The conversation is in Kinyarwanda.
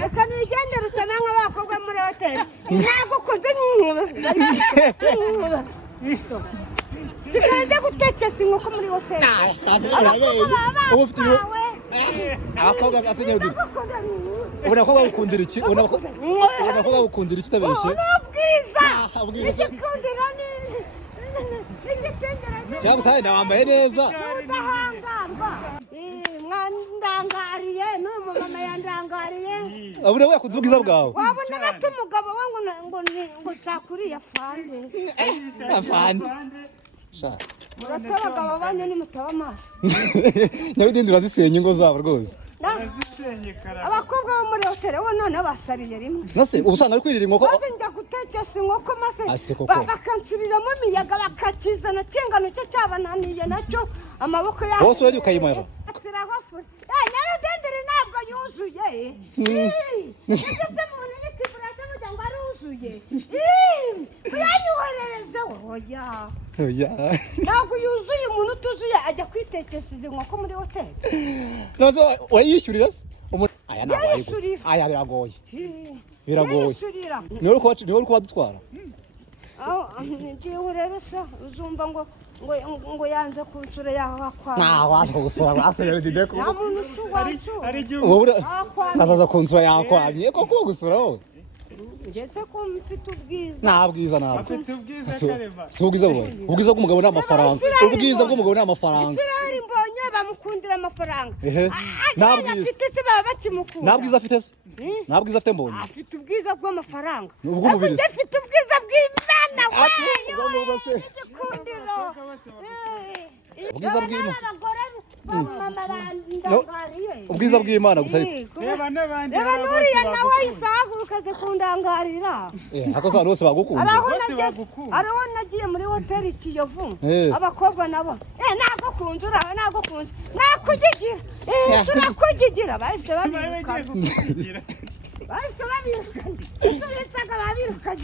reka nigendere usa nk'abakobwa muri hoteli ntabwo ukunze sigaye gutekesha inkoko muri hoteli abakobwa asenyera ubona ko bagukundira iki ubona ko bagukundira iki tabeshye ubwiza igikundiro ni cyangwa utahe wambaye neza udahangarwa mwandangariye n'umumama yandangariye abura yakunze ubwiza bwawe wabona bata umugabo we ngo nshakuriye afande murata abagabo banyu nimutaba amaso nyarudindi urazisenya ingo zabo rwose abakobwa bo muri hoteli bo none basariye rimwe nase ubu usanga ari kwirira inkoko maze njya gutekesha inkoko maze bakansiriramo imiyaga bakakizana kingano cyo cyabananiye nacyo amaboko yabo bose urari ukayimara nyarudindiri ntabwo yuzuye ugeze mu bunini kiburaza mugira ngo aruzuye uyanyuherereze oya ntabwo yuzuye umuntu utuzuye ajya kwitekesha izi nkoko muri hoteli nazo urayishyurira se aya biragoye niwe uri kubadutwara ngiye urebe se uzumva ngo yanze kunsura yaho akwa waje gusura basenyera dideko nta muntu usuwacu nazaza kunsura yakwamye koko gusura wowe ngeze ko mfite ubwiza nta bwiza ntabwo si ubwiza bwawe ubwiza bw'umugabo ni amafaranga ubwiza bw'umugabo ni amafaranga Israel mbonye bamukundira amafaranga nta bwiza afite se baba bakimukunda nta bwiza afite se nta bwiza afite mbonye afite ubwiza bw'amafaranga ubw'umubiri se afite ubwiza bw'Imana ubwiza bw'Imana bandangariye ubwiza bw'Imana gusa reba nuriya nawe isahaguruka ze kundangarira ako se abantu bose bagukunze ariho nagiye muri hoteli Kiyovu abakobwa nabo nagukunze urawe nagukunze nakugigira turakugigira bahise babirukana